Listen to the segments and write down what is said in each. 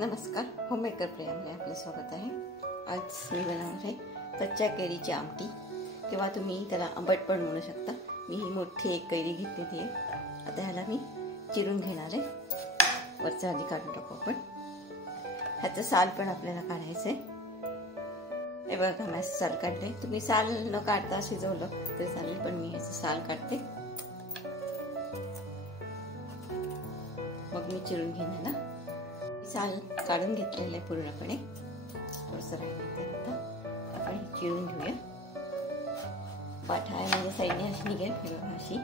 नमस्कार, होममेकर प्रियामध्ये आपले स्वागत आहे। आज मी बनवणार आहे कच्च्या कैरीची आमटी किंवा तुम्ही त्याला आंबट पण म्हणू शकता। मी ही मोठी एक कैरी घेतलेली आहे। आता ह्याला मी चिरून घेणार आहे। वरचा आधी काढून टाकू आपण। ह्याचं साल पण आपल्याला काढायचं आहे। हे बघा मी साल काढले। तुम्ही साल न काढता शिजवलं तरी चालेल, पण मी ह्याचं साल काढते। मग मी चिरून घेणार ना। साल काढून घेतलेलं आहे पूर्णपणे। थोडंसं राहिलं आता आपण चिरून घेऊया। पाठ आहे माझ्या साईडने अशी निघेल, हे बघा अशी।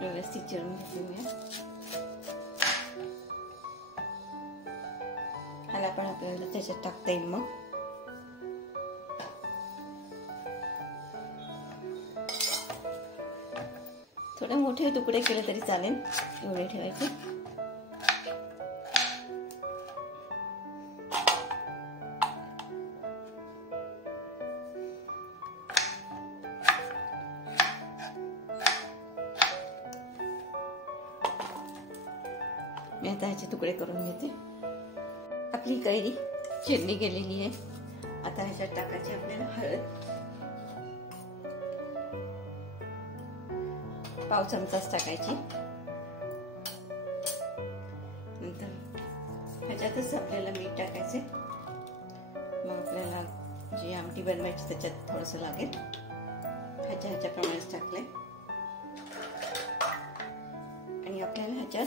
व्यवस्थित चिरून घेऊया। ह्याला पण आपल्याला त्याच्यात टाकता येईल। मग थोडे मोठे तुकडे केले तरी चालेल, एवढे ठेवायचे। मी आता ह्याचे तुकडे करून घेते। आपली कैरी चिरली गेलेली आहे। आता ह्याच्यात टाकायची आपल्याला हळद। पाव चमचाच टाकायची। नंतर ह्याच्यातच आपल्याला मीठ टाकायचे। मग आपल्याला जी आमटी बनवायची त्याच्यात थोडंसं लागेल। ह्याच्याप्रमाणेच टाकले। आणि आपल्याला ह्याच्यात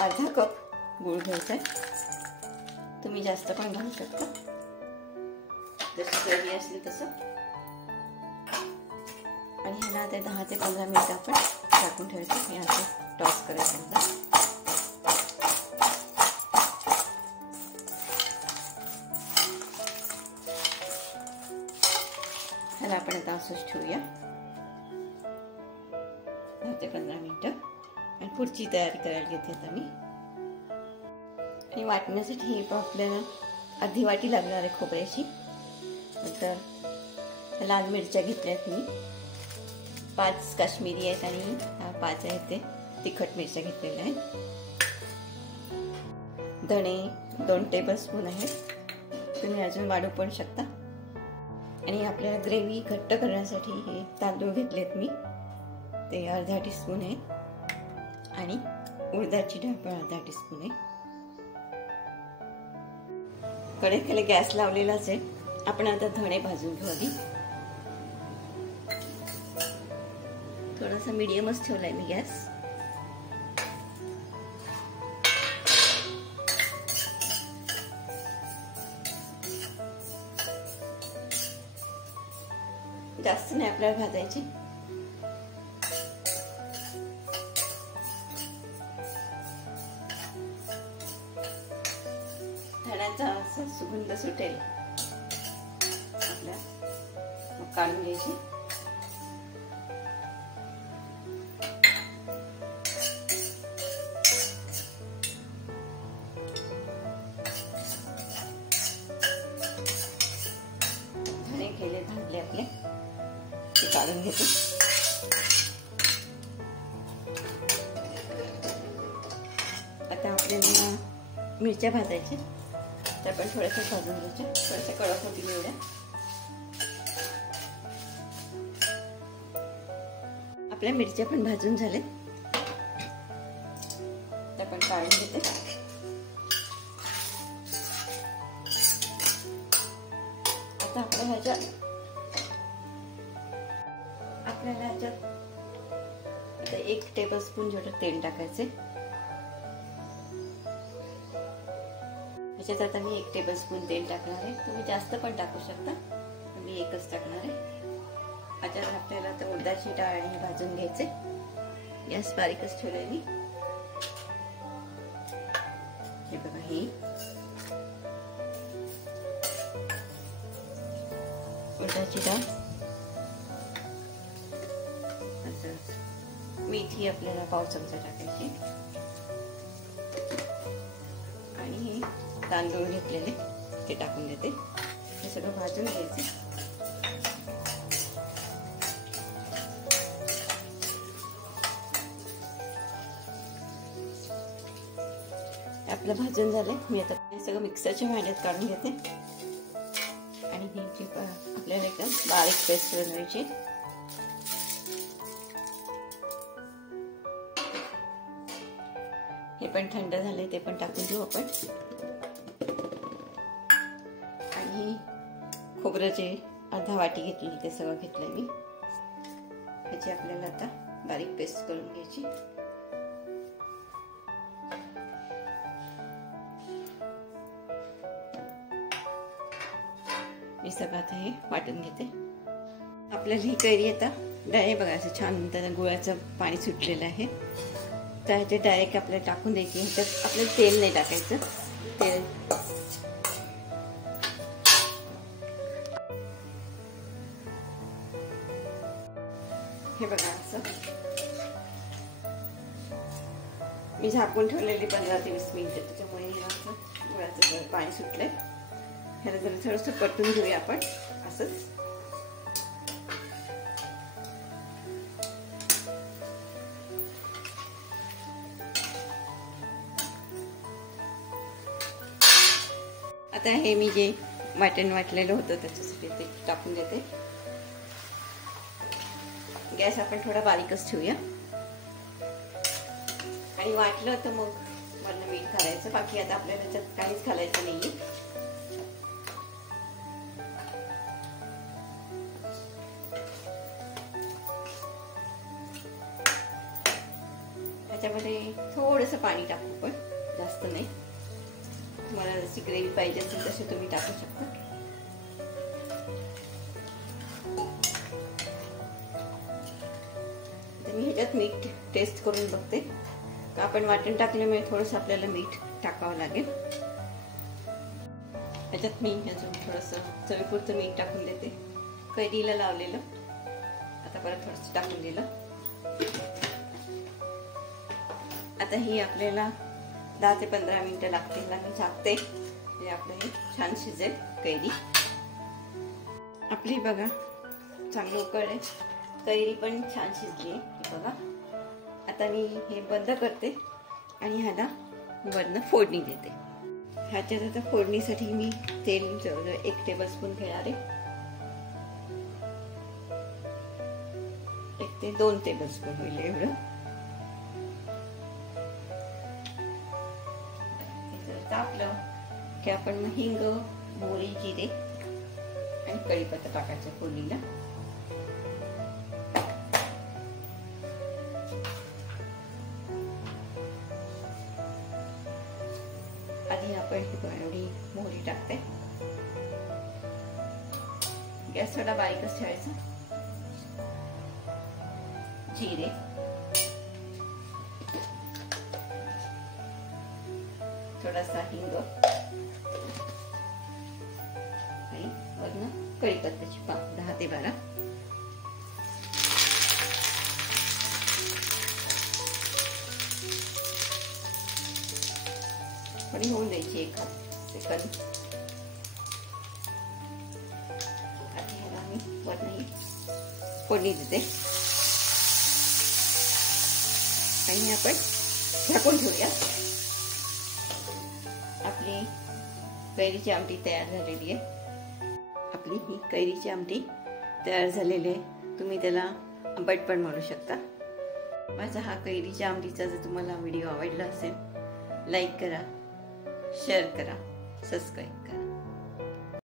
अर्धा कप गूळ घ्यायचा आहे। तुम्ही जास्त पण घालू शकता, जशी ग्रेव्ही असली तसं। आणि ह्याला आता 10 ते 15 मिनिट आपण टाकून ठेवायचं। हे असं टॉस करायचं। ह्याला आपण आता असंच ठेवूया 10 ते 15 मिनिटं। आणि पुढची तयारी करायला घेते आता मी। आणि वाटण्यासाठी हे आपल्याला अर्धी वाटी लागणार आहे खोबऱ्याची। नंतर लाल मिरच्या घेतल्यात मी 5 काश्मीरी आहेत आणि 5 आहेत ते तिखट मिरच्या घेतलेल्या आहेत। धणे 2 टेबलस्पून आहेत, तुम्ही अजून वाढवू पण शकता। आणि आपल्याला ग्रेव्ही घट्ट करण्यासाठी हे तांदूळ घेतलेत मी, ते अर्धा टीस्पून आहे। आणि उडदाची डाळ पण अर्धा टीस्पून आहे। कढईखाली गॅस लावलेलाच आहे। आपण आता धणे भाजून घेऊ आधी। थोडासा मीडियमच ठेवलाय मी गॅस। जास्त नाही आपल्याला भाजायची। धण्याचा असा सुगंध सुटेल आपल्या, मग काढून घ्यायची। केले भाजले आपले, ते काढून घेते। आता आपल्याला मिरच्या भाजायच्या, त्या पण थोड्याशा भाजून घ्यायच्या। थोड्याशा कडक होतील एवढ्या। आपल्या मिरच्या पण भाजून झाले, त्या पण काढून घेते। आता आपल्याला ह्याच्यात आता 1 टेबलस्पून जेवढं तेल टाकायचे। ह्याच्यात आता मी 1 टेबलस्पून तेल टाकणार आहे। तुम्ही जास्त पण टाकू शकता, मी एकच टाकणार आहे। ह्याच्यात आपल्याला आता उडदाची डाळ आणि भाजून घ्यायचे। गॅस बारीकच ठेवलाय मी। हे बघा, ही उडदाची डाळ, मेथी आपल्याला पाव चमचा टाकायची। आणि हे तांदूळ घेतलेले ते टाकून देते। हे सगळं भाजून घ्यायचं। आपलं भाजून झालंय. मी आता हे सगळं मिक्सरच्या भांड्यात काढून घेते आणि ही जी आपल्याला एकदम बारीक पेस्ट बनवायची. हे पण थंड झालंय, ते पण टाकून घेऊ आपण. आणि खोबरं जे अर्धा वाटी घेतली ते सगळं घेतलंय मी. ह्याची आपल्याला आता बारीक पेस्ट करून घ्यायची. मी सगळं आता हे वाटून घेते. आपल्याला ही कैरी आता डायरेक्ट बघा असं छान त्याला गुळाचं पाणी सुटलेलं आहे. तर ह्याचे डायरेक्ट आपल्याला टाकून द्यायची. ह्याच्यात आपल्याला तेल नाही टाकायचं. तेल हे बघा असं मी झाकून ठेवलेली 15 ते 20 मिनिटं. त्याच्यामुळे गुळाचं पाणी सुटलंय. ह्याला जरा थोडंसं परतून घेऊया आपण असंच. आता हे मी जे वाटण वाटलेलं होतं त्याच्यासाठी ते टाकून देते. गॅस आपण थोडा बारीकच ठेवूया. आणि वाटलं तर मग वरनं मीठ घालायचं. बाकी आता आपल्याला त्याच्यात काहीच घालायचं नाहीये. त्याच्यामध्ये थोडंसं पाणी टाकू, पण जास्त नाही. तुम्हाला जशी ग्रेव्ही पाहिजे असेल तशी तुम्ही टाकू शकता. तर मी ह्याच्यात मीठ टेस्ट करून बघते. का आपण वाटण टाकल्यामुळे थोडंसं आपल्याला मीठ टाकावं लागेल. ह्याच्यात मी अजून थोडंसं चवीपुरतं मीठ टाकून देते. कैरीला लावलेलं आता परत थोडंसं टाकून दिलं. आता ही आपल्याला 10 ते 15 मिनिटं लागतील. मी झाकते म्हणजे आपलं हे छान शिजेल कैरी. आपली बघा चांगलं उकळले. कैरी पण छान शिजली आहे बघा. आता मी हे बंद करते आणि ह्याला वरनं फोडणी देते. ह्याच्यात आता फोडणीसाठी मी तेल जवळजवळ 1 टेबलस्पून घेणार आहे. 1 ते 2 टेबलस्पून होईल एवढं. तापलं की आपण मग हिंग, मोहरी, जिरे आणि कढीपत्ता टाकायचं फोडणीला. आधी आपण एवढी मोहरी टाकते. गॅस थोडा बारीकच ठेवायचा. जिरे, थोडासा हिंग आणि वरनं कढीपत्त्याची पात 10 ते 12. थोडी होऊन द्यायची 1 सेकंद. आता ह्याला मी वरनं फोडणी देते आणि आपण झाकून ठेवूया. आपली कैरीची आमटी तयार झालेली आहे. आपली ही कैरीची आमटी तयार झालेली आहे. तुम्ही त्याला आंबट पण म्हणू शकता. माझा हा कैरीच्या आमटीचा जर तुम्हाला व्हिडिओ आवडला असेल, लाईक करा, शेअर करा, सबस्क्राईब करा.